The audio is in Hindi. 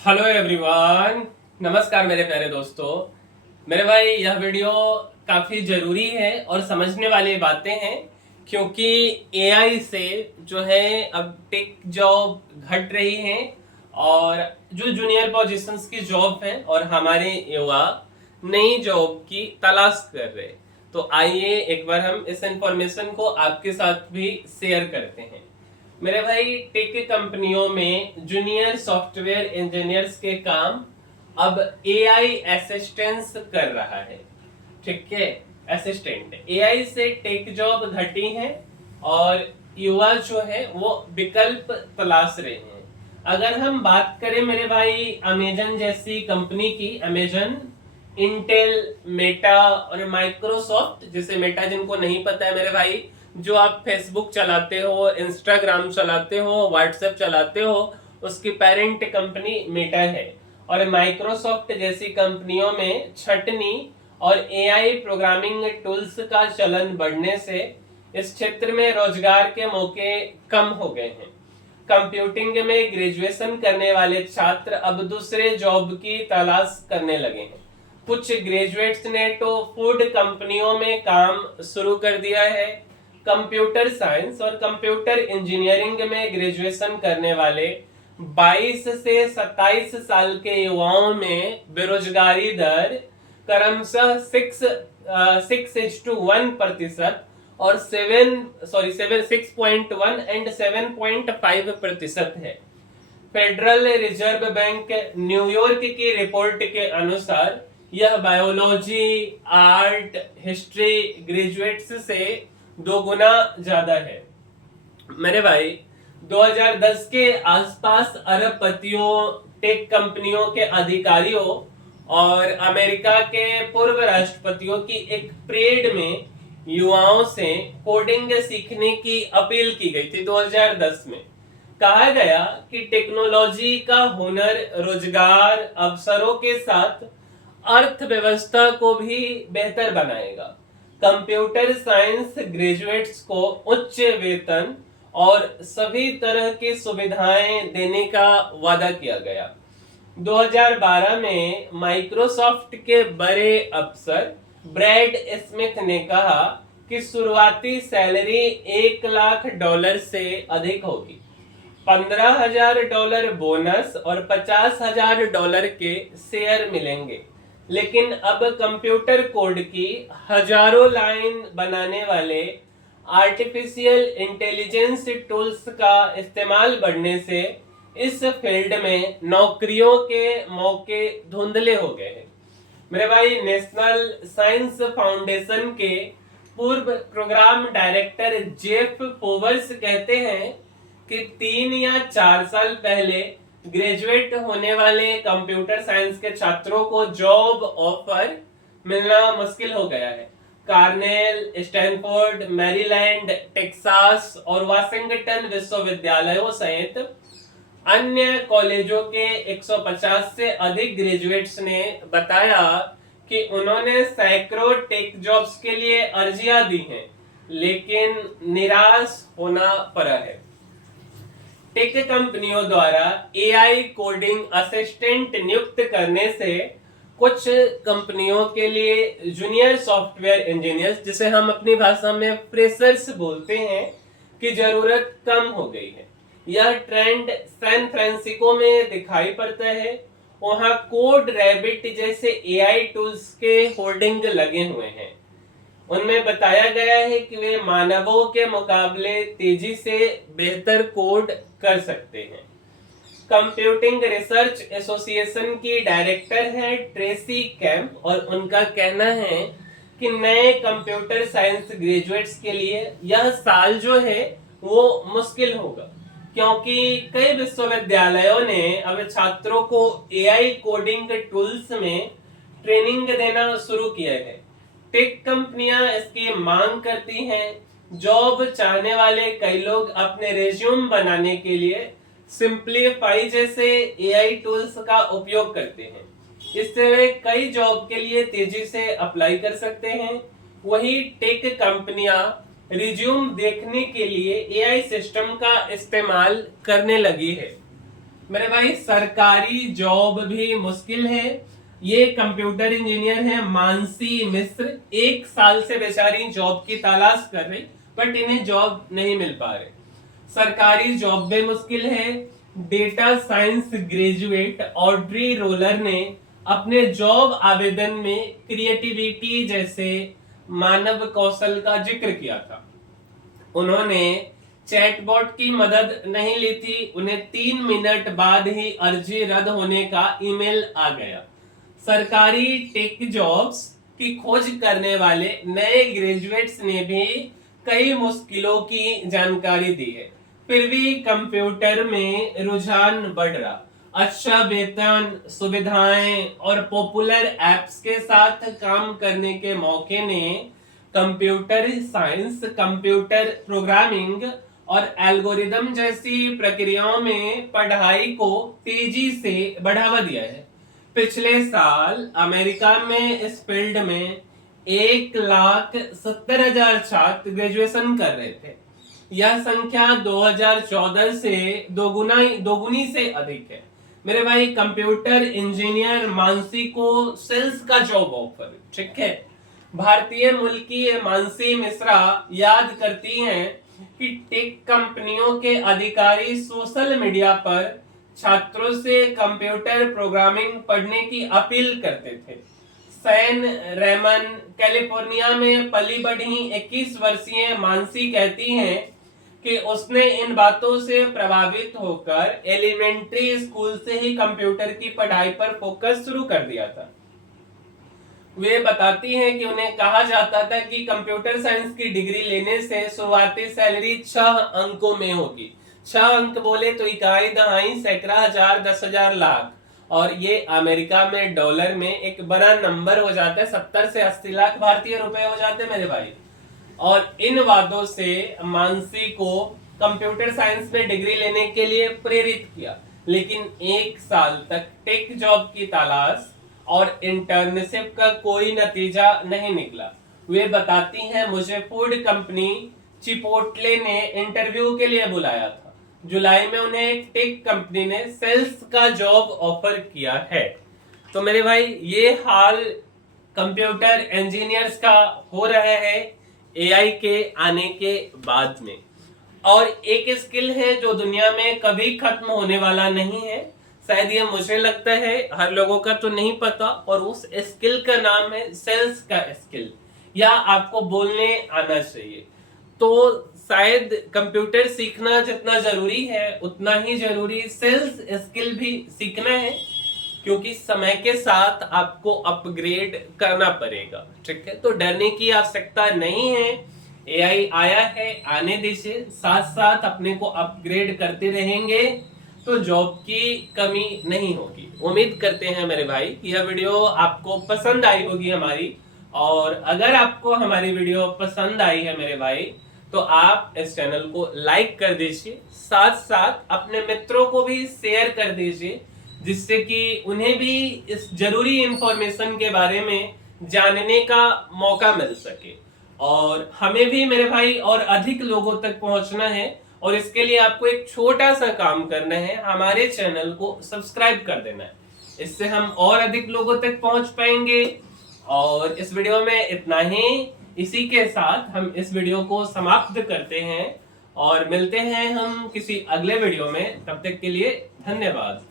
हेलो एवरीवन, नमस्कार मेरे प्यारे दोस्तों। मेरे भाई, यह वीडियो काफ़ी ज़रूरी है और समझने वाली बातें हैं, क्योंकि एआई से जो है अब टेक जॉब घट रही हैं और जो जूनियर पोजीशंस की जॉब हैं और हमारे युवा नई जॉब की तलाश कर रहे हैं। तो आइए एक बार हम इस इंफॉर्मेशन को आपके साथ भी शेयर करते हैं। मेरे भाई, टेक कंपनियों में जूनियर सॉफ्टवेयर इंजीनियर्स के काम अब एआई असिस्टेंस कर रहा है। ठीक है, असिस्टेंट एआई से टेक जॉब घटी है और युवा जो है वो विकल्प तलाश रहे हैं। अगर हम बात करें मेरे भाई अमेजन जैसी कंपनी की, अमेजन, इंटेल, मेटा और माइक्रोसॉफ्ट, जैसे मेटा जिनको नहीं पता है मेरे भाई, जो आप फेसबुक चलाते हो, इंस्टाग्राम चलाते हो, व्हाट्सएप चलाते हो, उसकी पेरेंट कंपनी मेटा है। और माइक्रोसॉफ्ट जैसी कंपनियों में छटनी और एआई प्रोग्रामिंग टूल्स का चलन बढ़ने से इस क्षेत्र में रोजगार के मौके कम हो गए हैं। कंप्यूटिंग में ग्रेजुएशन करने वाले छात्र अब दूसरे जॉब की तलाश करने लगे हैं। कुछ ग्रेजुएट्स ने तो फूड कंपनियों में काम शुरू कर दिया है। कंप्यूटर साइंस और कंप्यूटर इंजीनियरिंग में ग्रेजुएशन करने वाले 22 से 27 साल के युवाओं में बेरोजगारी दर क्रमशः 6:1% और 6.1 एंड 7.5% है। फेडरल रिजर्व बैंक न्यूयॉर्क की रिपोर्ट के अनुसार यह बायोलॉजी, आर्ट, हिस्ट्री ग्रेजुएट्स से 2 गुना ज्यादा है। मेरे भाई, 2010 के आसपास अरबपतियों, टेक कंपनियों के अधिकारियों और अमेरिका के पूर्व राष्ट्रपतियों की एक परेड में युवाओं से कोडिंग सीखने की अपील की गई थी 2010 में। कहा गया कि टेक्नोलॉजी का हुनर रोजगार अवसरों के साथ अर्थव्यवस्था को भी बेहतर बनाएगा। कंप्यूटर साइंस ग्रेजुएट्स को उच्च वेतन और सभी तरह की सुविधाएं देने का वादा किया गया। 2012 में माइक्रोसॉफ्ट के बड़े अफसर ब्रैड स्मिथ ने कहा कि शुरुआती सैलरी $1 लाख से अधिक होगी। $15,000 बोनस और $50,000 के शेयर मिलेंगे। लेकिन अब कंप्यूटर कोड की हजारों लाइन बनाने वाले आर्टिफिशियल इंटेलिजेंस टूल्स का इस्तेमाल बढ़ने से इस फील्ड में नौकरियों के मौके धुंधले हो गए हैं। मेरे भाई, नेशनल साइंस फाउंडेशन के पूर्व प्रोग्राम डायरेक्टर जेफ फोवर्स कहते हैं कि 3 या 4 साल पहले ग्रेजुएट होने वाले कंप्यूटर साइंस के छात्रों को जॉब ऑफर मिलना मुश्किल हो गया है। कार्नेल, स्टैनफोर्ड, मैरीलैंड, टेक्सास और वाशिंगटन विश्वविद्यालयों सहित अन्य कॉलेजों के 150 से अधिक ग्रेजुएट्स ने बताया कि उन्होंने सैकड़ों टेक जॉब्स के लिए अर्जियां दी हैं, लेकिन निराश होना पड़ा है। टेक कंपनियों द्वारा एआई कोडिंग असिस्टेंट नियुक्त करने से कुछ कंपनियों के लिए जूनियर सॉफ्टवेयर इंजीनियर्स, जिसे हम अपनी भाषा में फ्रेशर्स बोलते हैं, की जरूरत कम हो गई है। यह ट्रेंड सैन फ्रांसिस्को में दिखाई पड़ता है। वहां कोड रैबिट जैसे एआई टूल्स के होर्डिंग लगे हुए हैं। उनमें बताया गया है कि वे मानवों के मुकाबले तेजी से बेहतर कोड कर सकते हैं। कंप्यूटिंग रिसर्च एसोसिएशन की डायरेक्टर है ट्रेसी कैंप, और उनका कहना है कि नए कंप्यूटर साइंस ग्रेजुएट्स के लिए यह साल जो है वो मुश्किल होगा, क्योंकि कई विश्वविद्यालयों ने अब छात्रों को एआई कोडिंग टूल्स में ट्रेनिंग देना शुरू किया है। टेक कंपनियां इसकी मांग करती हैं। जॉब चाहने वाले कई लोग अपने रिज्यूम बनाने के लिए सिंप्लीफाई जैसे एआई टूल्स का उपयोग करते हैं। इससे वे कई जॉब के लिए तेजी से अप्लाई कर सकते हैं। वही टेक कंपनियां रिज्यूम देखने के लिए एआई सिस्टम का इस्तेमाल करने लगी है। मेरे भाई सरकारी जॉब भी मुश्किल है। ये कंप्यूटर इंजीनियर है मानसी मिश्र, 1 साल से बेचारी जॉब की तलाश कर रही, बट इन्हें जॉब नहीं मिल पा रही। सरकारी जॉब भी मुश्किल है। Data science graduate Audrey roller ने अपने जॉब आवेदन में क्रिएटिविटी जैसे मानव कौशल का जिक्र किया था। उन्होंने चैटबॉट की मदद नहीं ली थी। उन्हें 3 मिनट बाद ही अर्जी रद्द होने का ईमेल आ गया। सरकारी टेक जॉब्स की खोज करने वाले नए ग्रेजुएट्स ने भी कई मुश्किलों की जानकारी दी है, फिर भी कंप्यूटर में रुझान बढ़ रहा। अच्छा वेतन, सुविधाएं और पॉपुलर एप्स के साथ काम करने के मौके ने कंप्यूटर साइंस, कंप्यूटर प्रोग्रामिंग और एल्गोरिदम जैसी प्रक्रियाओं में पढ़ाई को तेजी से बढ़ावा दिया है। पिछले साल अमेरिका में इस फील्ड में 1,70,000 छात्र ग्रेजुएशन कर रहे थे। यह संख्या 2014 से दोगुनी से अधिक है। मेरे भाई कंप्यूटर इंजीनियर मानसी को सेल्स का जॉब ऑफर, ठीक है। भारतीय मूल की मानसी मिश्रा याद करती हैं कि टेक कंपनियों के अधिकारी सोशल मीडिया पर छात्रों से कंप्यूटर प्रोग्रामिंग पढ़ने की अपील करते थे। सैन रेमन कैलिफोर्निया में पली बढ़ी 21 वर्षीय मानसी कहती हैं कि उसने इन बातों से प्रभावित होकर एलिमेंट्री स्कूल से ही कंप्यूटर की पढ़ाई पर फोकस शुरू कर दिया था। वे बताती हैं कि उन्हें कहा जाता था कि कंप्यूटर साइंस की डिग्री लेने से शुरुआती सैलरी 6 अंकों में होगी। 6 अंक बोले तो इकाई, दहाई, सैकड़ा, हजार, 10,000, लाख, और ये अमेरिका में डॉलर में एक बड़ा नंबर हो जाता है। 70 से 80 लाख भारतीय रुपए हो जाते हैं मेरे भाई। और इन वादों से मानसी को कंप्यूटर साइंस में डिग्री लेने के लिए प्रेरित किया, लेकिन 1 साल तक टेक जॉब की तलाश और इंटर्नशिप का कोई नतीजा नहीं निकला। वे बताती हैं, मुझे फूड कंपनी चिपोटले ने इंटरव्यू के लिए बुलाया था। जुलाई में उन्हें एक टेक कंपनी ने सेल्स का जॉब ऑफर किया है। तो मेरे भाई ये हाल कंप्यूटर इंजीनियर्स का हो रहा है एआई के आने के बाद में। और एक स्किल है जो दुनिया में कभी खत्म होने वाला नहीं है। शायद ये मुझे लगता है हर लोगों का तो नहीं पता, और उस स्किल का नाम है सेल्स का स्किल, या आपको बोलने आना चाहिए। तो शायद कंप्यूटर सीखना जितना जरूरी है उतना ही जरूरी सेल्स स्किल भी सीखना है, क्योंकि समय के साथ आपको अपग्रेड करना पड़ेगा, ठीक है। तो डरने की आवश्यकता नहीं है। एआई आया है, आने दीजिए, साथ साथ अपने को अपग्रेड करते रहेंगे तो जॉब की कमी नहीं होगी। उम्मीद करते हैं मेरे भाई कि यह वीडियो आपको पसंद आई होगी हमारी, और अगर आपको हमारी वीडियो पसंद आई है मेरे भाई तो आप इस चैनल को लाइक कर दीजिए, साथ साथ अपने मित्रों को भी शेयर कर दीजिए, जिससे कि उन्हें भी इस जरूरी इंफॉर्मेशन के बारे में जानने का मौका मिल सके। और हमें भी मेरे भाई और अधिक लोगों तक पहुंचना है, और इसके लिए आपको एक छोटा सा काम करना है, हमारे चैनल को सब्सक्राइब कर देना है। इससे हम और अधिक लोगों तक पहुंच पाएंगे। और इस वीडियो में इतना ही। इसी के साथ हम इस वीडियो को समाप्त करते हैं और मिलते हैं हम किसी अगले वीडियो में। तब तक के लिए धन्यवाद।